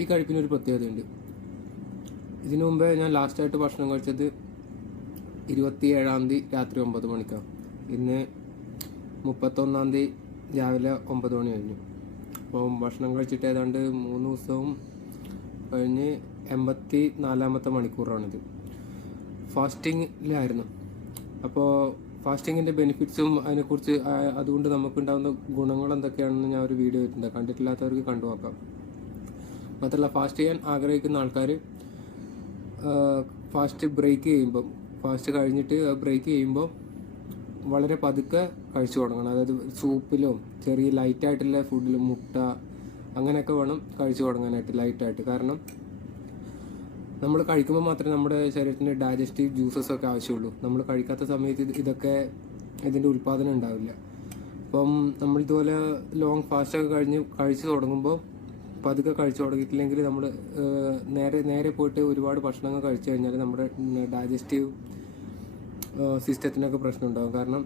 ഈ കഴിപ്പിനൊരു പ്രത്യേകതയുണ്ട്. ഇതിനു മുമ്പേ ഞാൻ ലാസ്റ്റായിട്ട് ഭക്ഷണം കഴിച്ചത് ഇരുപത്തി ഏഴാം തീയതി രാത്രി ഒമ്പത് മണിക്കാണ്. ഇന്ന് മുപ്പത്തൊന്നാം തീയതി രാവിലെ ഒമ്പത് മണി കഴിഞ്ഞു. അപ്പോൾ ഭക്ഷണം കഴിച്ചിട്ട് ഏതാണ്ട് മൂന്ന് ദിവസവും കഴിഞ്ഞ് എൺപത്തി നാലാമത്തെ മണിക്കൂറാണിത്. ഫാസ്റ്റിങ്ങിലായിരുന്നു. അപ്പോൾ ഫാസ്റ്റിങ്ങിന്റെ ബെനിഫിറ്റ്സും അതിനെക്കുറിച്ച് അതുകൊണ്ട് നമുക്കുണ്ടാകുന്ന ഗുണങ്ങൾ എന്തൊക്കെയാണെന്ന് ഞാൻ ഒരു വീഡിയോ ഇട്ടിട്ടുണ്ട്. കണ്ടിട്ടില്ലാത്തവർക്ക് കണ്ടു നോക്കാം മാത്രമല്ല ഫാസ്റ്റ് ചെയ്യാൻ ആഗ്രഹിക്കുന്ന ആൾക്കാർ ഫാസ്റ്റ് ബ്രേക്ക് ചെയ്യുമ്പം ഫാസ്റ്റ് കഴിഞ്ഞിട്ട് ബ്രേക്ക് ചെയ്യുമ്പോൾ വളരെ പതുക്കെ കഴിച്ചു തുടങ്ങണം. അതായത് സൂപ്പിലോ ചെറിയ ലൈറ്റായിട്ടുള്ള ഫുഡിലും മുട്ട അങ്ങനെയൊക്കെ വേണം കഴിച്ചു തുടങ്ങാനായിട്ട് ലൈറ്റായിട്ട് കാരണം നമ്മൾ കഴിക്കുമ്പോൾ മാത്രമേ നമ്മുടെ ശരീരത്തിന് ഡൈജസ്റ്റീവ് ജ്യൂസസ് ഒക്കെ ആവശ്യമുള്ളൂ. നമ്മൾ കഴിക്കാത്ത സമയത്ത് ഇതൊക്കെ ഇതിന്റെ ഉൽപ്പാദനം ഉണ്ടാവില്ല. അപ്പം നമ്മൾ ഇതുപോലെ ലോങ് ഫാസ്റ്റൊക്കെ കഴിഞ്ഞ് കഴിച്ചു തുടങ്ങുമ്പോൾ പതുക്കെ കഴിച്ചു തുടങ്ങിയിട്ടില്ലെങ്കിൽ നമ്മൾ നേരെ നേരെ പോയിട്ട് ഒരുപാട് ഭക്ഷണങ്ങൾ കഴിച്ചു കഴിഞ്ഞാൽ നമ്മുടെ ഡൈജസ്റ്റീവ് സിസ്റ്റത്തിനൊക്കെ പ്രശ്നം ഉണ്ടാകും. കാരണം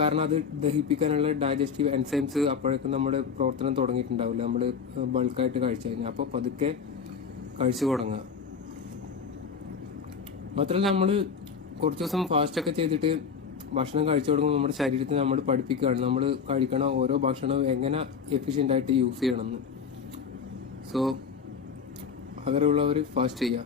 കാരണം അത് ദഹിപ്പിക്കാനുള്ള ഡൈജസ്റ്റീവ് എൻസൈംസ് അപ്പോഴേക്കും നമ്മുടെ പ്രവർത്തനം തുടങ്ങിയിട്ടുണ്ടാവില്ല. നമ്മൾ ബൾക്കായിട്ട് കഴിച്ചു കഴിഞ്ഞാൽ അപ്പോൾ പതുക്കെ കഴിച്ചു തുടങ്ങുക. മാത്രമല്ല നമ്മൾ കുറച്ച് ദിവസം ഫാസ്റ്റൊക്കെ ചെയ്തിട്ട് ഭക്ഷണം കഴിച്ചു തുടങ്ങുമ്പോൾ നമ്മുടെ ശരീരത്തിന് നമ്മൾ പഠിപ്പിക്കുകയാണ്. നമ്മൾ കഴിക്കണ ഓരോ ഭക്ഷണവും എങ്ങനെ എഫിഷ്യന്റ് ആയിട്ട് യൂസ് ചെയ്യണമെന്ന്. സോ അങ്ങനെയുള്ളവർ ഫാസ്റ്റ് ചെയ്യുക.